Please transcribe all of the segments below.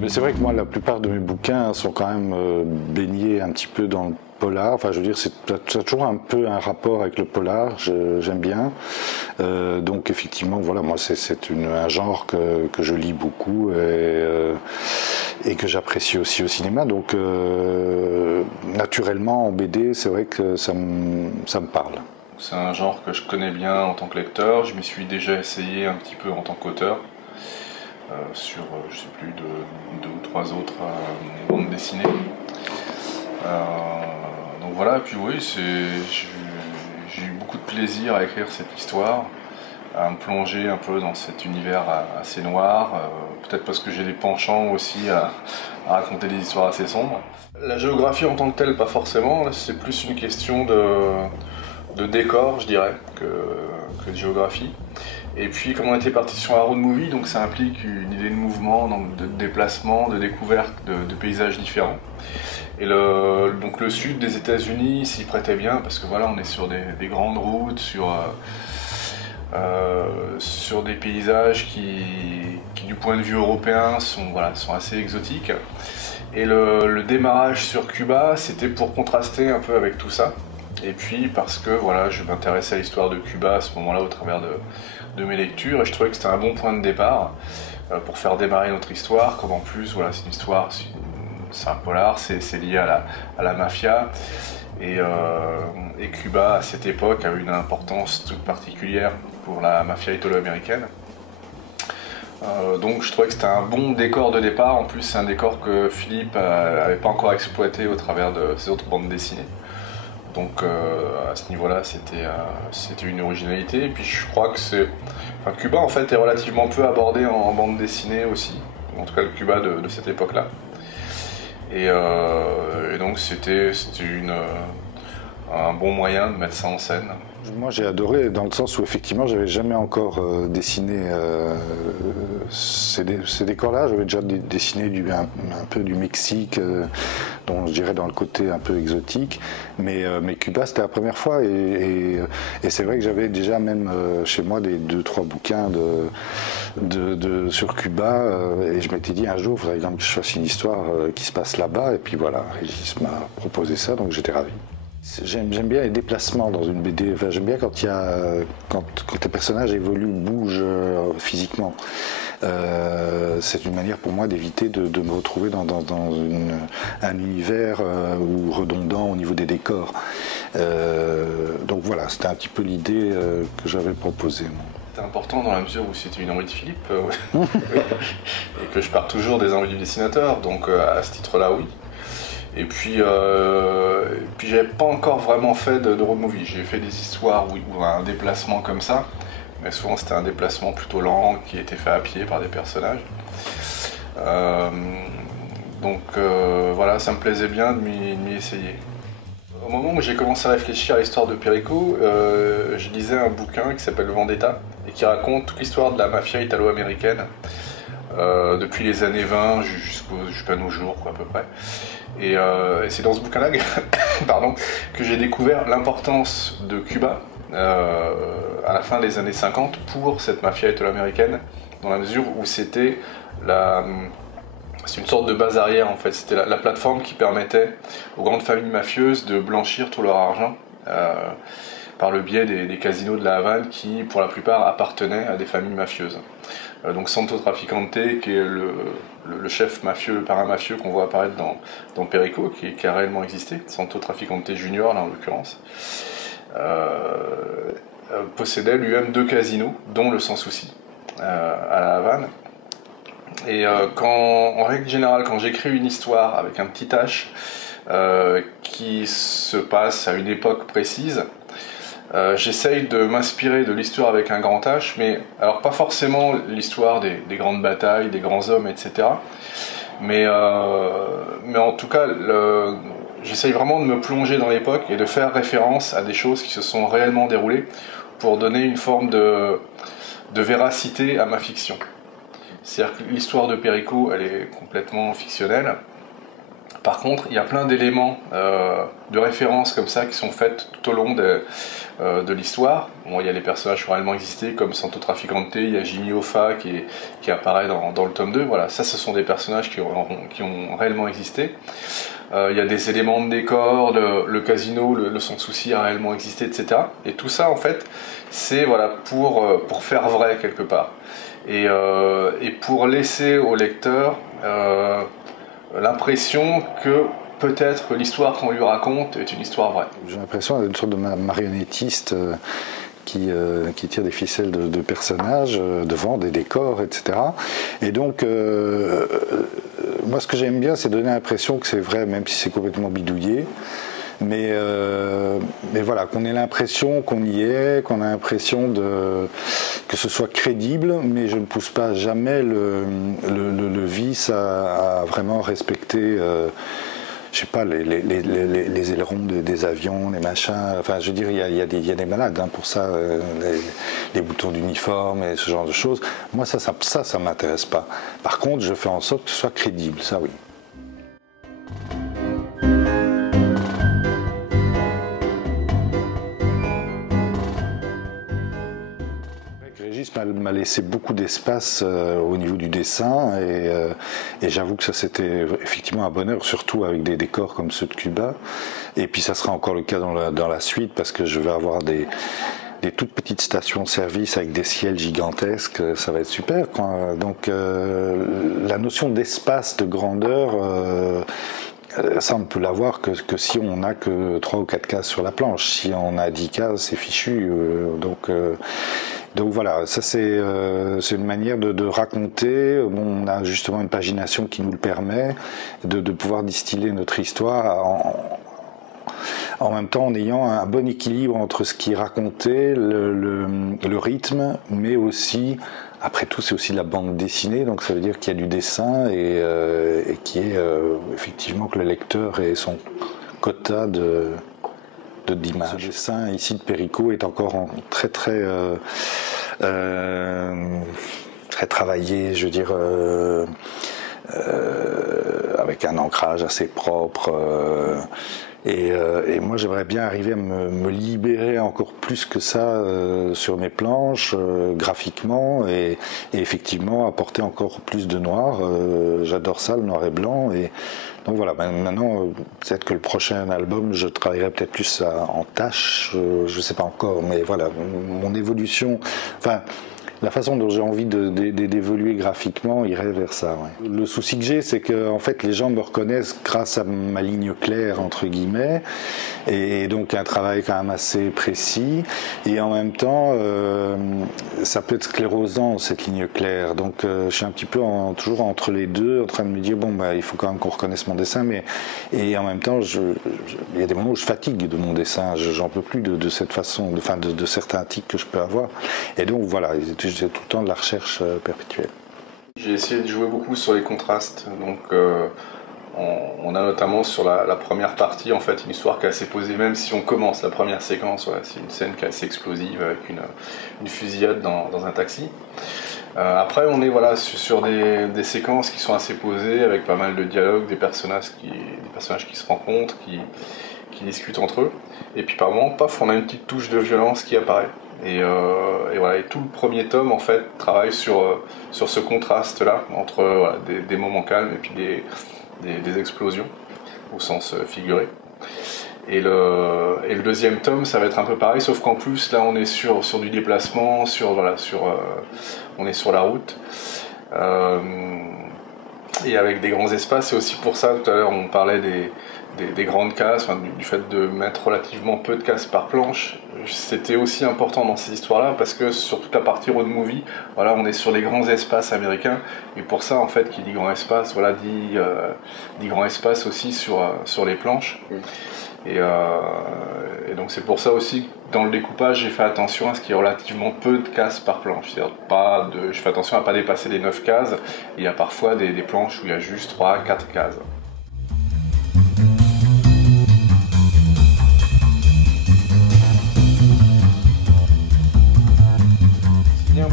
Mais c'est vrai que moi, la plupart de mes bouquins sont quand même baignés un petit peu dans le polar. Enfin, je veux dire, ça a toujours un peu un rapport avec le polar. J'aime bien. Donc, effectivement, voilà, moi, c'est un genre que je lis beaucoup et que j'apprécie aussi au cinéma. Donc, naturellement, en BD, c'est vrai que ça me parle. C'est un genre que je connais bien en tant que lecteur. Je m'y suis déjà essayé un petit peu en tant qu'auteur sur, je sais plus, deux ou trois autres bandes dessinées. Donc voilà, et puis oui, j'ai eu beaucoup de plaisir à écrire cette histoire, à me plonger un peu dans cet univers assez noir, peut-être parce que j'ai des penchants aussi à raconter des histoires assez sombres. La géographie en tant que telle, pas forcément, c'est plus une question de décor, je dirais, que de géographie. Et puis, comme on était parti sur un road movie, donc ça implique une idée de mouvement, donc de déplacement, de découverte de paysages différents. Et donc le sud des États-Unis s'y prêtait bien parce que voilà, on est sur des grandes routes, sur des paysages qui, du point de vue européen, sont assez exotiques. Et le démarrage sur Cuba, c'était pour contraster un peu avec tout ça. Et puis parce que voilà, je m'intéressais à l'histoire de Cuba à ce moment-là au travers de mes lectures, et je trouvais que c'était un bon point de départ pour faire démarrer notre histoire, comme en plus voilà, c'est une histoire, c'est un polar, c'est lié à la mafia, et Cuba à cette époque a eu une importance toute particulière pour la mafia italo-américaine. Donc je trouvais que c'était un bon décor de départ. En plus c'est un décor que Philippe n'avait pas encore exploité au travers de ses autres bandes dessinées. Donc à ce niveau-là, c'était une originalité. Et puis je crois que Cuba en fait est relativement peu abordé en bande dessinée aussi. En tout cas le Cuba de cette époque-là. Et donc c'était un bon moyen de mettre ça en scène. Moi j'ai adoré dans le sens où effectivement j'avais jamais encore dessiné ces décors-là. J'avais déjà dessiné un peu du Mexique, dont je dirais dans le côté un peu exotique, mais Cuba c'était la première fois et c'est vrai que j'avais déjà même chez moi des 2-3 bouquins sur Cuba et je m'étais dit un jour il faudrait que je fasse une histoire qui se passe là-bas et puis voilà, Régis m'a proposé ça donc j'étais ravi. J'aime bien les déplacements dans une BD. Enfin, j'aime bien quand les personnages évoluent, bougent physiquement. C'est une manière pour moi d'éviter de me retrouver dans un univers redondant au niveau des décors. Donc voilà, c'était un petit peu l'idée que j'avais proposée. C'était important dans la mesure où c'était une envie de Philippe et que je pars toujours des envies du dessinateur. Donc à ce titre-là, oui. Et puis j'avais pas encore vraiment fait de road movie. J'ai fait des histoires où un déplacement comme ça, mais souvent c'était un déplacement plutôt lent qui était fait à pied par des personnages. Donc voilà, ça me plaisait bien de m'y essayer. Au moment où j'ai commencé à réfléchir à l'histoire de Perico, je lisais un bouquin qui s'appelle Vendetta et qui raconte toute l'histoire de la mafia italo-américaine depuis les années 20 jusqu'à nos jours, quoi, à peu près. Et c'est dans ce bouquin-là que j'ai découvert l'importance de Cuba à la fin des années 50 pour cette mafia italo-américaine, dans la mesure où c'est une sorte de base arrière en fait. C'était la plateforme qui permettait aux grandes familles mafieuses de blanchir tout leur argent par le biais des casinos de la Havane qui, pour la plupart, appartenaient à des familles mafieuses. Donc Santo Traficante, qui est le chef mafieux, le parrain mafieux qu'on voit apparaître dans Perico, qui a réellement existé, Santo Traficante Junior là en l'occurrence, possédait lui-même 2 casinos, dont le Sans Souci, à la Havane. Et en règle générale, quand j'écris une histoire avec un petit H qui se passe à une époque précise, j'essaye de m'inspirer de l'histoire avec un grand H, mais alors pas forcément l'histoire des grandes batailles, des grands hommes, etc. Mais en tout cas, j'essaye vraiment de me plonger dans l'époque et de faire référence à des choses qui se sont réellement déroulées pour donner une forme de véracité à ma fiction. C'est-à-dire que l'histoire de Perico, elle est complètement fictionnelle. Par contre, il y a plein d'éléments de référence comme ça qui sont faits tout au long de l'histoire. Bon, il y a les personnages qui ont réellement existé, comme Santo Trafficante, il y a Jimmy Hoffa qui apparaît dans le tome 2. Voilà, ça, ce sont des personnages qui ont réellement existé. Il y a des éléments de décor, le casino, le Sans Souci a réellement existé, etc. Et tout ça, en fait, c'est voilà, pour faire vrai quelque part. Et pour laisser au lecteur l'impression que peut-être l'histoire qu'on lui raconte est une histoire vraie. J'ai l'impression d'être une sorte de marionnettiste qui tire des ficelles de personnages, devant des décors, etc. Et donc, moi ce que j'aime bien, c'est donner l'impression que c'est vrai, même si c'est complètement bidouillé. Mais voilà, qu'on ait l'impression qu'on y est, qu'on a l'impression que ce soit crédible, mais je ne pousse pas jamais le vice à vraiment respecter, je sais pas, les ailerons des avions, les machins. Enfin, je veux dire, il y a des malades pour ça, les boutons d'uniforme et ce genre de choses. Moi, ça m'intéresse pas. Par contre, je fais en sorte que ce soit crédible, ça oui. Régis m'a laissé beaucoup d'espace au niveau du dessin et j'avoue que ça c'était effectivement un bonheur, surtout avec des décors comme ceux de Cuba. Et puis ça sera encore le cas dans la suite parce que je vais avoir des toutes petites stations-service avec des ciels gigantesques, ça va être super, quoi. Donc la notion d'espace, de grandeur, ça on ne peut l'avoir que si on n'a que 3 ou 4 cases sur la planche. Si on a 10 cases, c'est fichu. Donc voilà, ça c'est une manière de raconter. Bon, on a justement une pagination qui nous le permet, de pouvoir distiller notre histoire en même temps en ayant un bon équilibre entre ce qui est raconté, le rythme, mais aussi, après tout, c'est aussi de la bande dessinée, donc ça veut dire qu'il y a du dessin et qui est effectivement que le lecteur ait son quota d'images. Ce dessin ici de Perico est encore très travaillé, je veux dire, avec un ancrage assez propre. Et moi j'aimerais bien arriver à me libérer encore plus que ça sur mes planches, graphiquement, et effectivement apporter encore plus de noir. J'adore ça, le noir et blanc. Et donc voilà, maintenant peut-être que le prochain album je travaillerai peut-être plus en tâches, je sais pas encore, mais voilà, mon évolution, enfin la façon dont j'ai envie d'évoluer graphiquement irait vers ça. Ouais. Le souci que j'ai, c'est que en fait, les gens me reconnaissent grâce à ma ligne claire, entre guillemets, et donc un travail quand même assez précis. Et en même temps, ça peut être sclérosant, cette ligne claire. Donc je suis un petit peu toujours entre les deux, en train de me dire, bon, il faut quand même qu'on reconnaisse mon dessin, et en même temps, il y a des moments où je fatigue de mon dessin. J'en peux plus de cette façon, de certains tics que je peux avoir. Et donc voilà, c'est tout le temps de la recherche perpétuelle. J'ai essayé de jouer beaucoup sur les contrastes, donc on a notamment sur la première partie en fait une histoire qui est assez posée, même si on commence la première séquence, voilà, c'est une scène qui est assez explosive avec une fusillade dans un taxi. Après on est voilà, sur des séquences qui sont assez posées avec pas mal de dialogues, des personnages qui se rencontrent, qui discutent entre eux, et puis par moments, paf, on a une petite touche de violence qui apparaît. Et voilà, et tout le premier tome en fait travaille sur ce contraste là entre voilà, des moments calmes et puis des explosions au sens figuré. Et le deuxième tome ça va être un peu pareil, sauf qu'en plus là on est sur du déplacement, on est sur la route et avec des grands espaces. C'est aussi pour ça tout à l'heure on parlait des grandes cases, enfin, du fait de mettre relativement peu de cases par planche. C'était aussi important dans ces histoires-là parce que sur toute la partie road movie, voilà, on est sur les grands espaces américains, et pour ça en fait qui dit grand espace, voilà, dit grand espace aussi sur les planches. Et donc c'est pour ça aussi que dans le découpage j'ai fait attention à ce qu'il y ait relativement peu de cases par planche, c'est-à-dire je fais attention à ne pas dépasser les 9 cases. Il y a parfois des planches où il y a juste 3-4 cases.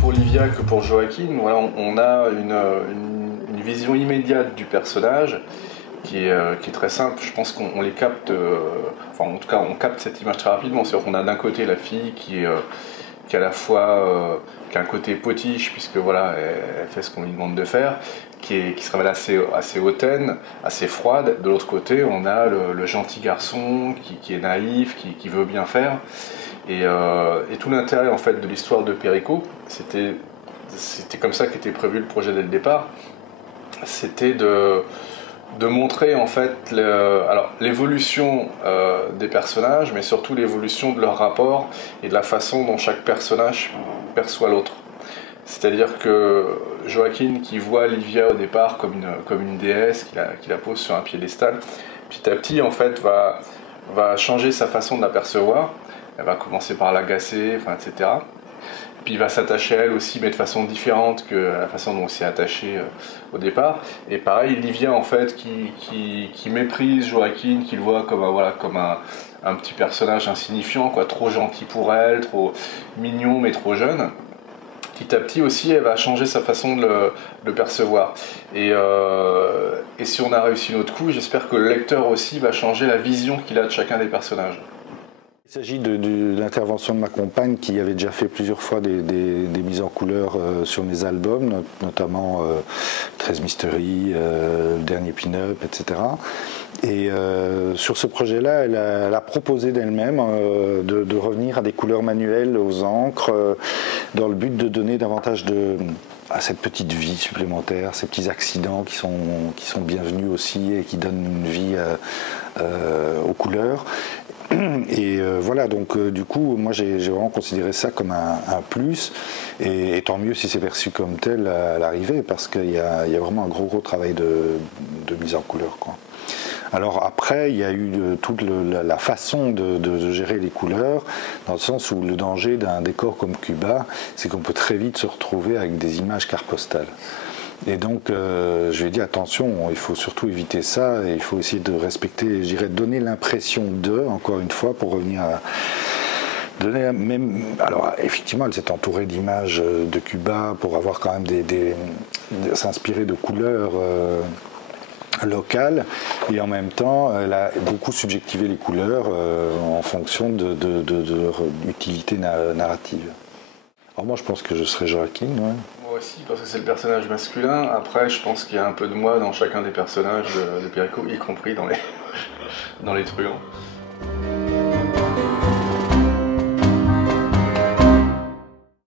Pour Olivia que pour Joaquin, voilà, on a une vision immédiate du personnage qui est très simple. Je pense qu'on les capte, enfin en tout cas on capte cette image très rapidement. C'est-à-dire qu'on a d'un côté la fille qui à la fois qui a un côté potiche, puisque voilà, elle fait ce qu'on lui demande de faire, qui se révèle assez hautaine, assez froide. De l'autre côté, on a le gentil garçon qui est naïf, qui veut bien faire. Et tout l'intérêt en fait de l'histoire de Perico, c'était comme ça qu'était prévu le projet dès le départ, c'était de montrer en fait l'évolution des personnages, mais surtout l'évolution de leur rapport et de la façon dont chaque personnage perçoit l'autre. C'est-à-dire que Joaquin, qui voit Livia au départ comme une déesse, qui la pose sur un piédestal, petit à petit en fait va changer sa façon de l'apercevoir. Elle va commencer par l'agacer, etc. Puis il va s'attacher à elle aussi, mais de façon différente que la façon dont on s'est attaché au départ. Et pareil, Livia en fait qui méprise Joaquin, qui le voit comme un petit personnage insignifiant, quoi, trop gentil pour elle, trop mignon mais trop jeune. Petit à petit aussi, elle va changer sa façon de le percevoir. Et si on a réussi notre coup, j'espère que le lecteur aussi va changer la vision qu'il a de chacun des personnages. Il s'agit de l'intervention de ma compagne qui avait déjà fait plusieurs fois des mises en couleur sur mes albums, notamment 13 Mystery, le dernier Pin-Up, etc. Et sur ce projet-là, elle a proposé d'elle-même de revenir à des couleurs manuelles aux encres dans le but de donner davantage à cette petite vie supplémentaire, ces petits accidents qui sont bienvenus aussi et qui donnent une vie aux couleurs. Et voilà, donc du coup, moi j'ai vraiment considéré ça comme un plus, et tant mieux si c'est perçu comme tel à l'arrivée, parce qu'il y a vraiment un gros travail de mise en couleur, quoi. Alors après, il y a eu toute la façon de gérer les couleurs, dans le sens où le danger d'un décor comme Cuba, c'est qu'on peut très vite se retrouver avec des images carte postales. Et donc, je lui ai dit attention, il faut surtout éviter ça, et il faut essayer de respecter, je dirais, donner l'impression encore une fois, pour revenir à donner même. Alors, effectivement, elle s'est entourée d'images de Cuba pour avoir quand même s'inspirer de couleurs locales, et en même temps, elle a beaucoup subjectivé les couleurs en fonction de leur utilité narrative. Alors moi, je pense que je serais Joaquin, ouais. Moi aussi, parce que c'est le personnage masculin. Après, je pense qu'il y a un peu de moi dans chacun des personnages de Perico, y compris dans les truands.